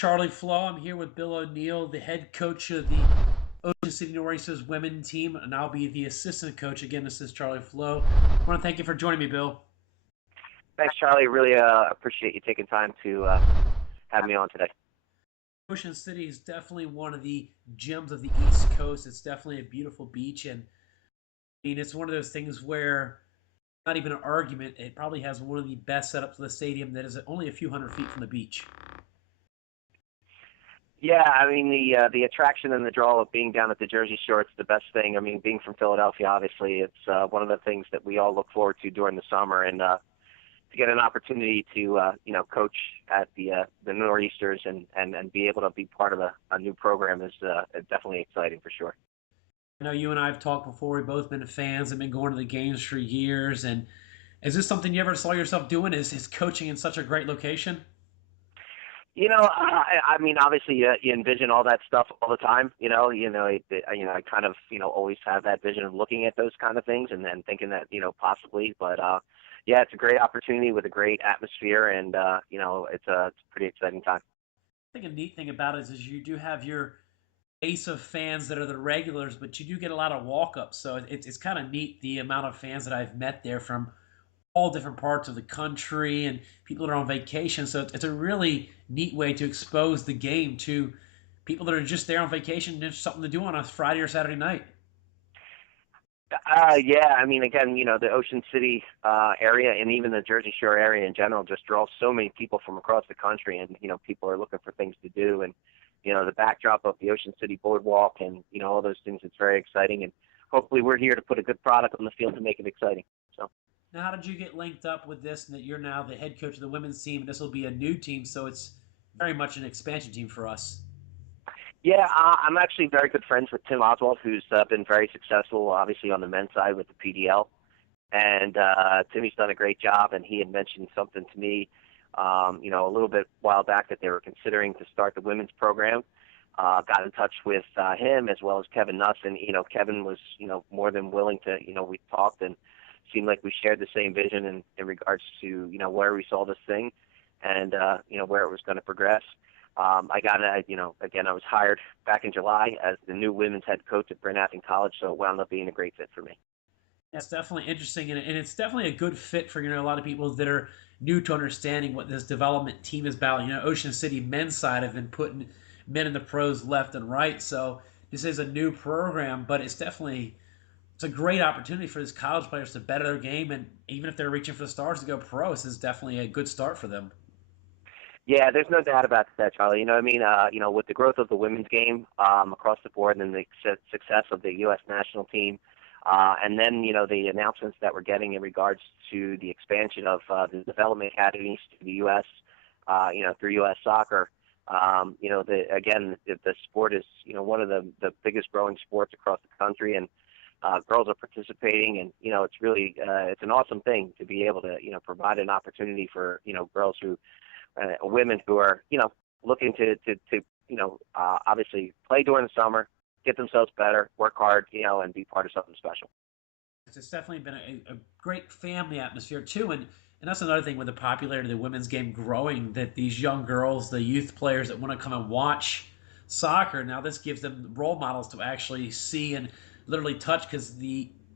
Charlie Flowe. I'm here with Bill O'Neill, the head coach of the Ocean City Nor'easters women team, and I'll be the assistant coach. Again, this is Charlie Flowe. I want to thank you for joining me, Bill. Thanks, Charlie. Really appreciate you taking time to have me on today. Ocean City is definitely one of the gems of the East Coast. It's definitely a beautiful beach, and I mean, it's one of those things where not even an argument. It probably has one of the best setups of the stadium that is only a few hundred feet from the beach. Yeah, I mean the attraction and the draw of being down at the Jersey Shore, it's the best thing. I mean, being from Philadelphia, obviously, it's one of the things that we all look forward to during the summer, and to get an opportunity to coach at the Nor'easters and be able to be part of a new program is definitely exciting for sure. I know you and I have talked before. We've both been fans and been going to the games for years. And is this something you ever saw yourself doing? Is coaching in such a great location? I mean, obviously, you envision all that stuff all the time. I kind of, always have that vision of looking at those kind of things and then thinking that, possibly. But yeah, it's a great opportunity with a great atmosphere, and it's a pretty exciting time. I think a neat thing about it is you do have your base of fans that are the regulars, but you do get a lot of walk-ups. So it's kind of neat the amount of fans that I've met there from all different parts of the country and people that are on vacation. So it's a really neat way to expose the game to people that are just there on vacation and just something to do on a Friday or Saturday night. Yeah, I mean, again, the Ocean City area and even the Jersey Shore area in general just draws so many people from across the country, and people are looking for things to do, and the backdrop of the Ocean City Boardwalk and all those things. It's very exciting, and hopefully we're here to put a good product on the field to make it exciting. So. Now, how did you get linked up with this, and that you're now the head coach of the women's team, and this will be a new team, so it's very much an expansion team for us? Yeah, I'm actually very good friends with Tim Oswald, who's been very successful, obviously, on the men's side with the PDL. And Timmy's done a great job, and he had mentioned something to me, a little bit while back that they were considering to start the women's program. Got in touch with him as well as Kevin Nuss, and, Kevin was, more than willing to, we talked and seemed like we shared the same vision in regards to, where we saw this thing and, where it was going to progress. Again, I was hired back in July as the new women's head coach at Bryn Athyn College, so it wound up being a great fit for me. That's definitely interesting, and it's definitely a good fit for a lot of people that are new to understanding what this development team is about. Ocean City men's side have been putting men in the pros left and right, so this is a new program, but it's a great opportunity for these college players to better their game, and even if they're reaching for the stars to go pro, this is definitely a good start for them. Yeah, there's no doubt about that, Charlie. With the growth of the women's game across the board and the success of the U.S. national team, and then, the announcements that we're getting in regards to the expansion of the development academies to the U.S., through U.S. soccer, the sport is, one of the biggest growing sports across the country, and girls are participating, and, it's really, it's an awesome thing to be able to, provide an opportunity for, girls who, women who are, looking to obviously play during the summer, get themselves better, work hard, and be part of something special. It's definitely been a great family atmosphere too, and that's another thing with the popularity of the women's game growing. That these young girls, the youth players that want to come and watch soccer, now this gives them role models to actually see and literally touch, because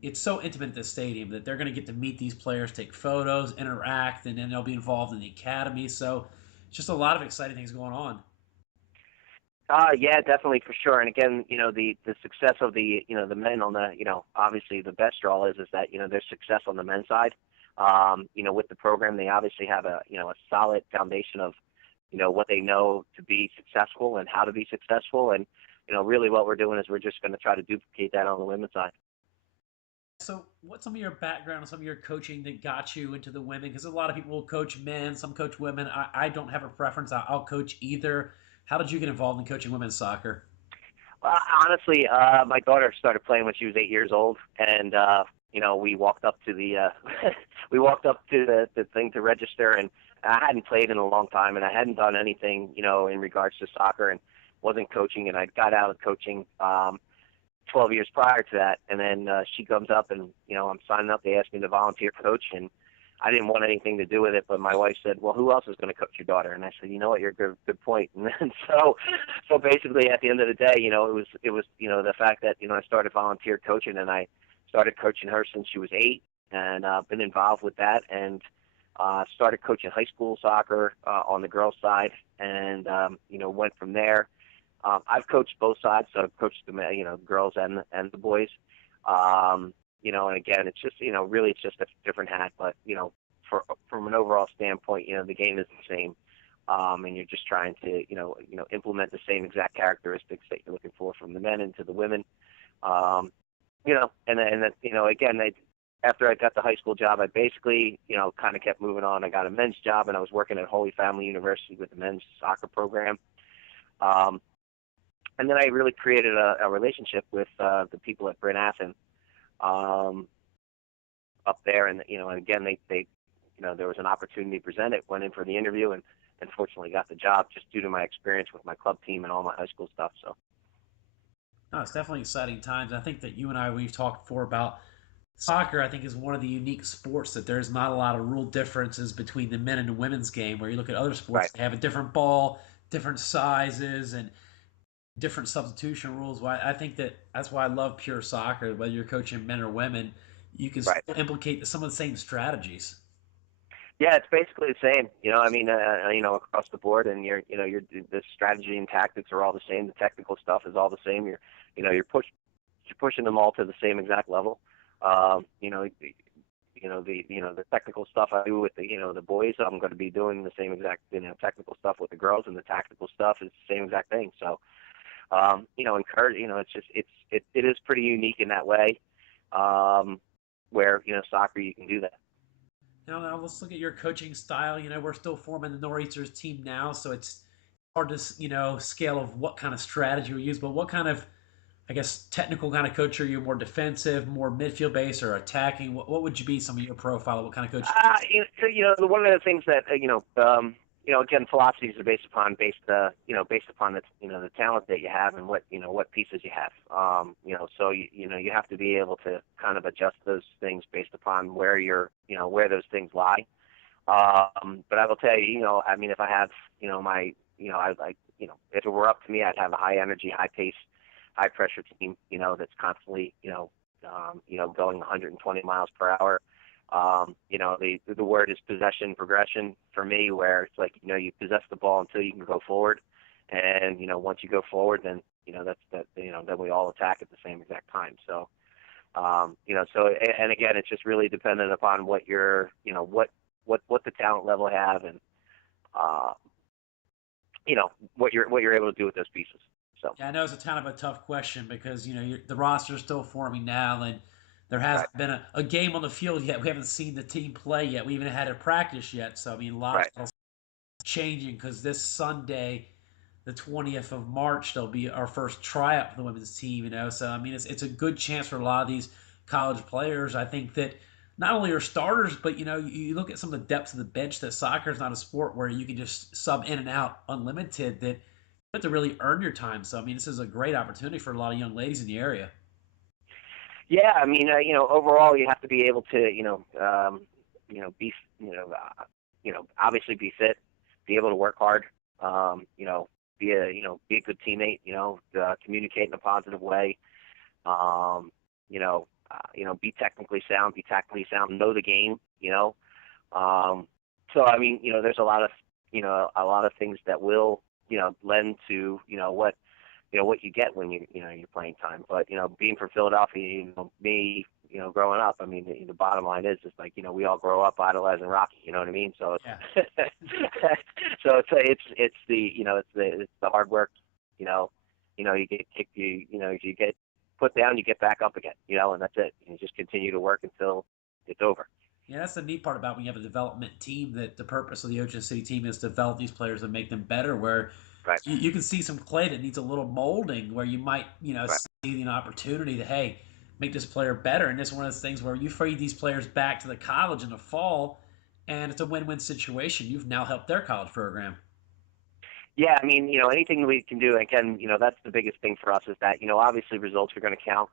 it's so intimate at the stadium that they're going to get to meet these players, take photos, interact, and then they'll be involved in the academy. So it's just a lot of exciting things going on. Yeah, definitely, for sure. And again, the success of the men on the, obviously the best draw is that, there's success on the men's side. With the program, they obviously have a solid foundation of, what they know to be successful and how to be successful. And, really what we're doing is we're just going to try to duplicate that on the women's side. So what's some of your background, some of your coaching that got you into the women? Because a lot of people will coach men, some coach women. I don't have a preference. I'll coach either. How did you get involved in coaching women's soccer? Well, honestly, my daughter started playing when she was 8 years old, and we walked up to the we walked up to the thing to register, and I hadn't played in a long time, and I hadn't done anything, in regards to soccer, and wasn't coaching, and I got out of coaching 12 years prior to that, and then she comes up, and I'm signing up. They asked me to volunteer coach, and I didn't want anything to do with it, but my wife said, "Well, who else is going to coach your daughter?" And I said, "You know what? You're good point." And then, so basically, at the end of the day, it was the fact that I started volunteer coaching, and I started coaching her since she was 8, and been involved with that, and started coaching high school soccer on the girls' side, and went from there. I've coached both sides, so I've coached the girls and the boys. And again, it's just really it's just a different hat, but from an overall standpoint, the game is the same, and you're just trying to implement the same exact characteristics that you're looking for from the men into the women. And then again, after I got the high school job, I basically kind of kept moving on. I got a men's job, and I was working at Holy Family University with the men's soccer program. And then I really created a relationship with the people at Bryn Athyn up there, and and again they there was an opportunity presented, went in for the interview, and unfortunately got the job just due to my experience with my club team and all my high school stuff. So. No, it's definitely exciting times. I think that you and I, we've talked before about soccer. I think is one of the unique sports that there's not a lot of real differences between the men and the women's game. Where you look at other sports, Right. they have a different ball, different sizes, and different substitution rules. Why I think that's why I love pure soccer. Whether you're coaching men or women, you can Right. still implicate some of the same strategies. Yeah, it's basically the same. I mean, across the board, and the strategy and tactics are all the same. The technical stuff is all the same. You're pushing them all to the same exact level. The technical stuff I do with the boys, I'm going to be doing the same exact technical stuff with the girls, and the tactical stuff is the same exact thing. So, encourage. It is pretty unique in that way, where soccer you can do that. Now let's look at your coaching style. We're still forming the Nor'easters team now, so it's hard to scale of what kind of strategy we use. But what kind of, I guess, technical kind of coach are you? More defensive, more midfield based, or attacking? What would you be some of your profile? What kind of coach? One of the things that again, philosophies are based upon the talent that you have and what pieces you have. So you have to be able to kind of adjust those things based upon where where those things lie. But I will tell you, I mean, if I have if it were up to me, I'd have a high energy, high pace, high pressure team, that's constantly going 120 miles per hour. The word is possession progression for me, where it's like you possess the ball until you can go forward, and once you go forward, then then we all attack at the same exact time. So and again, it's just really dependent upon what your what the talent level have, and what you're able to do with those pieces. So. Yeah, I know it's kind of a tough question because the roster's still forming now, and there hasn't Right. been a game on the field yet. We haven't seen the team play yet. We even had a practice yet. So I mean, a lot Right. of changing because this Sunday, the 20th of March, there'll be our first tryout for the women's team. So I mean, it's a good chance for a lot of these college players. I think that not only are starters, but you look at some of the depths of the bench. That soccer is not a sport where you can just sub in and out unlimited. That you have to really earn your time. So I mean, this is a great opportunity for a lot of young ladies in the area. Yeah, I mean, overall, you have to be able to, be, obviously be fit, be able to work hard, be a good teammate, communicate in a positive way, be technically sound, be tactically sound, know the game, So I mean, there's a lot of things that will, lend to, what you get when you're playing time. But being from Philadelphia, me, growing up, I mean, the bottom line is just like we all grow up idolizing Rocky. You know what I mean? So Yeah. so it's the hard work. You get kicked, you get put down, you get back up again. And that's it. You just continue to work until it's over. Yeah, that's the neat part about when you have a development team, that the purpose of the Ocean City team is to develop these players and make them better. Where Right. you can see some clay that needs a little molding, where you might, Right. see an opportunity to, hey, make this player better. And this is one of those things where you feed these players back to the college in the fall, and it's a win-win situation. You've now helped their college program. Yeah, I mean, anything we can do, again, that's the biggest thing for us is that, obviously results are going to count.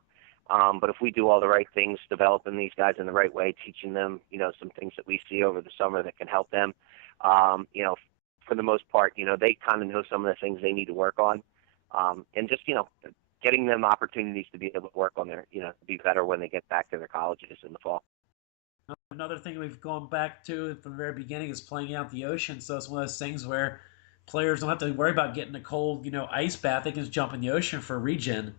But if we do all the right things, developing these guys in the right way, teaching them, some things that we see over the summer that can help them, for the most part, they kind of know some of the things they need to work on, and just, getting them opportunities to be able to work on their, to be better when they get back to their colleges in the fall. Another thing we've gone back to from the very beginning is playing out the ocean. So it's one of those things where players don't have to worry about getting a cold, ice bath. They can just jump in the ocean for regen.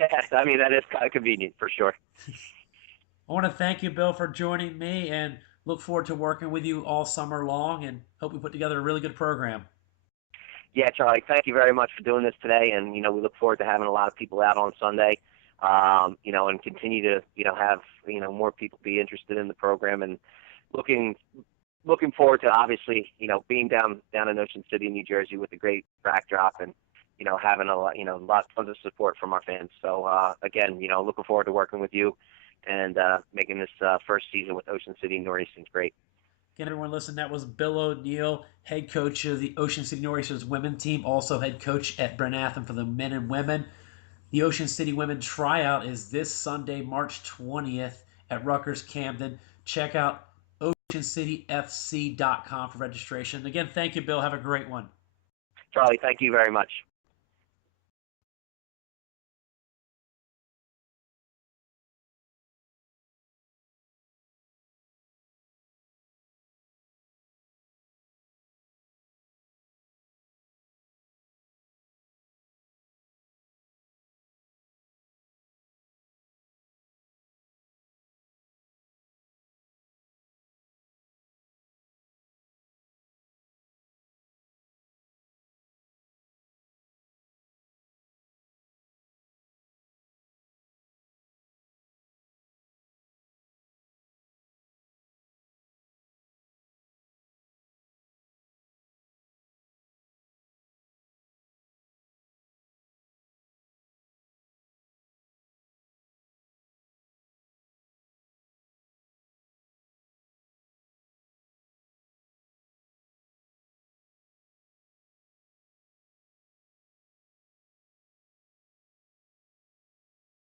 Yes, I mean, that is kind of convenient for sure. I want to thank you, Bill, for joining me and look forward to working with you all summer long and hope we put together a really good program. Yeah, Charlie, thank you very much for doing this today, and we look forward to having a lot of people out on Sunday, and continue to have more people be interested in the program, and looking forward to obviously being down in Ocean City, New Jersey, with a great backdrop, and having a lot tons of support from our fans. So again, looking forward to working with you and making this first season with Ocean City Northeastern's great. Again, everyone, listen, that was Bill ONeill, head coach of the Ocean City Northeastern's women team, also head coach at Bryn Athyn for the men and women. The Ocean City Women Tryout is this Sunday, March 20th at Rutgers Camden. Check out oceancityfc.com for registration. Again, thank you, Bill. Have a great one. Charlie, thank you very much.